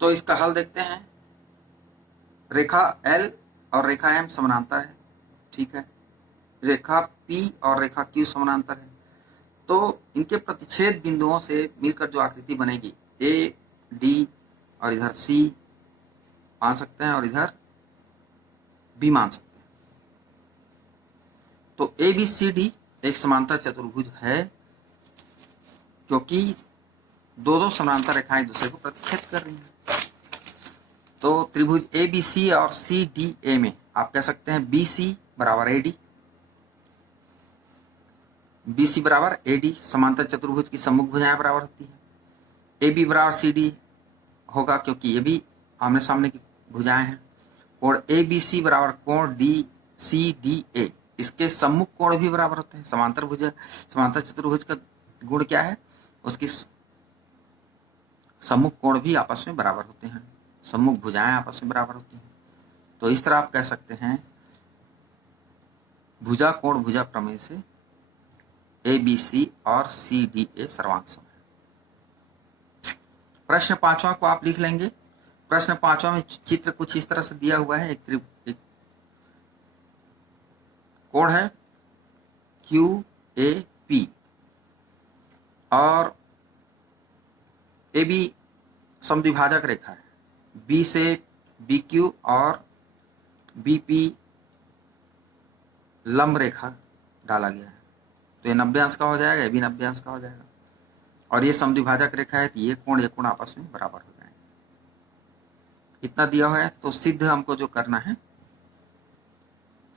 तो इसका हल देखते हैं। रेखा L और रेखा M समानांतर है, ठीक है। रेखा P और रेखा Q समानांतर है। तो इनके प्रतिच्छेद बिंदुओं से मिलकर जो आकृति बनेगी A, D और इधर C मान सकते हैं और इधर B मान सकते हैं। तो ABCD एक समांतर चतुर्भुज है, क्योंकि दो समानांतर रेखाएं एक दूसरे को प्रतिच्छेद कर रही हैं। तो त्रिभुज ABC और CDA में आप कह सकते हैं BC बराबर AD, BC बराबर AD, समांतर चतुर्भुज की सम्मुख भुजाएं बराबर होती है। AB बराबर CD होगा, क्योंकि ये भी आमने सामने की भुजाएं हैं। और ABC बराबर कोण DCDA, इसके सम्मुख कोण भी बराबर होते हैं। समांतर चतुर्भुज का गुण क्या है, उसकी सम्मुख कोण भी आपस में बराबर होते हैं, सम्मुख भुजाएं आपस में बराबर होती हैं। तो इस तरह आप कह सकते हैं भुजा कोण भुजा प्रमेय से ABC और CDA सर्वांग सम है। प्रश्न 5वां को आप लिख लेंगे। प्रश्न 5वां में चित्र कुछ इस तरह से दिया हुआ है। एक कोण है QAP और AB समद्विभाजक रेखा है। B से BQ और BP लंब रेखा डाला गया है, तो ये 90 अंश का हो जाएगा, ये भी 90 अंश का हो जाएगा। और ये समद्विभाजक रेखा है, तो ये कोण आपस में बराबर हो जाएंगे। इतना दिया हुआ है। तो सिद्ध हमको जो करना है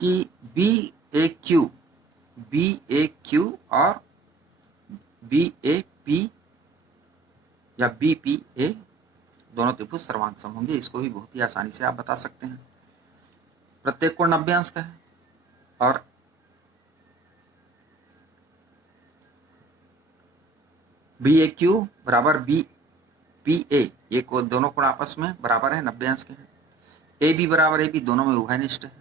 कि BAQ और BAP या BPA दोनों त्रिभुज सर्वांग सम होंगे। इसको भी बहुत ही आसानी से आप बता सकते हैं। प्रत्येक कोण 90 अंश का है और BAQ बराबर BPA, ये दोनों कोण आपस में बराबर है, 90 अंश के हैं। AB बराबर AB, दोनों में उभयनिष्ठ है।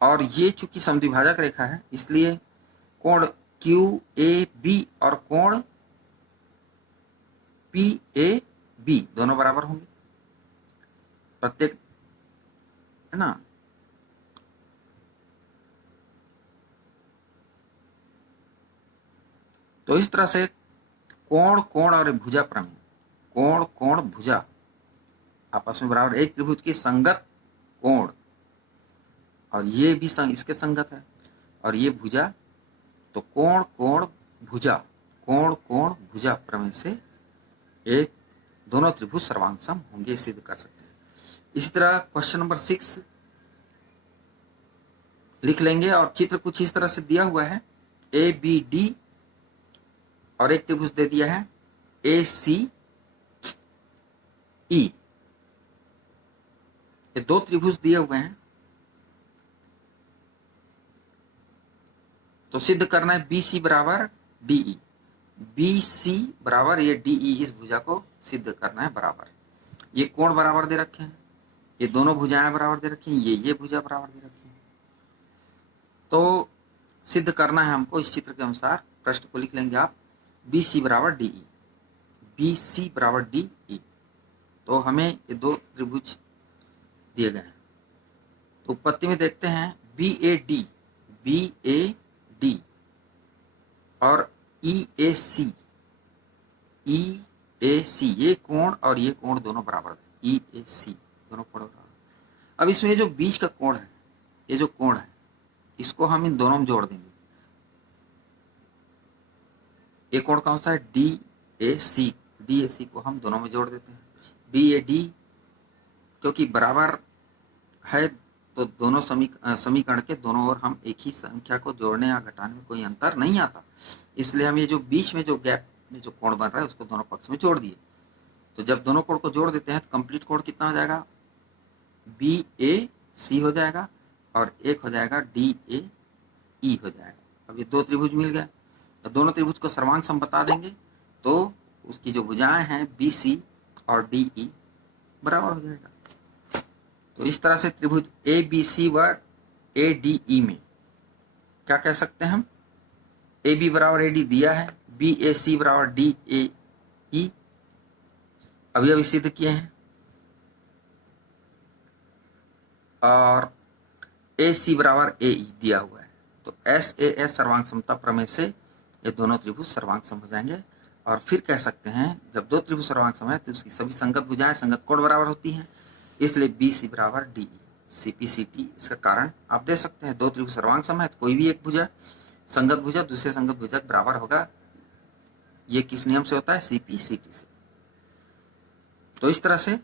और ये चूंकि समद्विभाजक रेखा है, इसलिए कोण QAB और कोण PAB दोनों बराबर होंगे, प्रत्येक, है ना। तो इस तरह से कोण और भुजा प्रमेय, कोण भुजा आपस में बराबर, एक त्रिभुज की संगत कोण, और ये भी इसके संगत है, और ये भुजा, तो कोण भुजा प्रमेय से एक दोनों त्रिभुज सर्वांग सम होंगे, सिद्ध कर सकते हैं। इसी तरह क्वेश्चन नंबर 6 लिख लेंगे। और चित्र कुछ इस तरह से दिया हुआ है। ABD और एक त्रिभुज दे दिया है ACE, ये दो त्रिभुज दिए हुए हैं। तो सिद्ध करना है BC बराबर DE, BC बराबर ये DE, इस भुजा को सिद्ध करना है बराबर। ये कोण बराबर दे रखे हैं, ये दोनों भुजाएं बराबर दे रखी हैं, ये भुजा बराबर दे रखी है। तो सिद्ध करना है हमको इस चित्र के अनुसार। प्रश्न को लिख लेंगे आप, BC बराबर DE, BC बराबर DE। तो हमें ये दो त्रिभुज दिए गए हैं। तो उत्पत्ति में देखते हैं BAD और EAC, ये कोण और ये कोण दोनों बराबर है, EAC दोनों कोण बराबर। अब इसमें जो बीच का कोण है, ये जो कोण है, इसको हम इन दोनों में जोड़ देंगे। ये कोण कौन सा है, DAC को हम दोनों में जोड़ देते हैं। BAD क्योंकि बराबर है, तो दोनों समीकरण के दोनों ओर हम एक ही संख्या को जोड़ने या घटाने में कोई अंतर नहीं आता, इसलिए हम ये जो बीच में जो गैप में जो कोण बन रहा है उसको दोनों पक्ष में जोड़ दिए। तो जब दोनों कोण को जोड़ देते हैं तो कंप्लीट कोण कितना हो जाएगा, BAC हो जाएगा, और एक हो जाएगा DAE हो जाएगा। अब ये दो त्रिभुज मिल गए, तो दोनों त्रिभुज को सर्वांग सम बता देंगे, तो उसकी जो भुजाएं हैं BC और DE बराबर हो जाएगा। तो इस तरह से त्रिभुज ABC व ADE में क्या कह सकते हैं हम, AB बराबर AD दिया है, बी ए सी बराबर डी ए ई अभी सिद्ध किए हैं, और ए सी बराबर ए ई दिया हुआ है। तो एस ए एस सर्वांग समता प्रमेय से ये दोनों त्रिभुज सर्वांग सम हो जाएंगे। और फिर कह सकते हैं जब दो त्रिभुज सर्वांग सम है तो उसकी सभी संगत भुजाएं संगत कोण बराबर होती हैं, इसलिए बी सी बराबर D C P C T. इसका कारण आप दे सकते हैं, दो त्रिभुज सर्वांग सम है तो कोई भी एक भुजा संगत भुजा दूसरे संगत भुजा के बराबर होगा। ये किस नियम से होता है? सी पी सी टी से। तो इस तरह से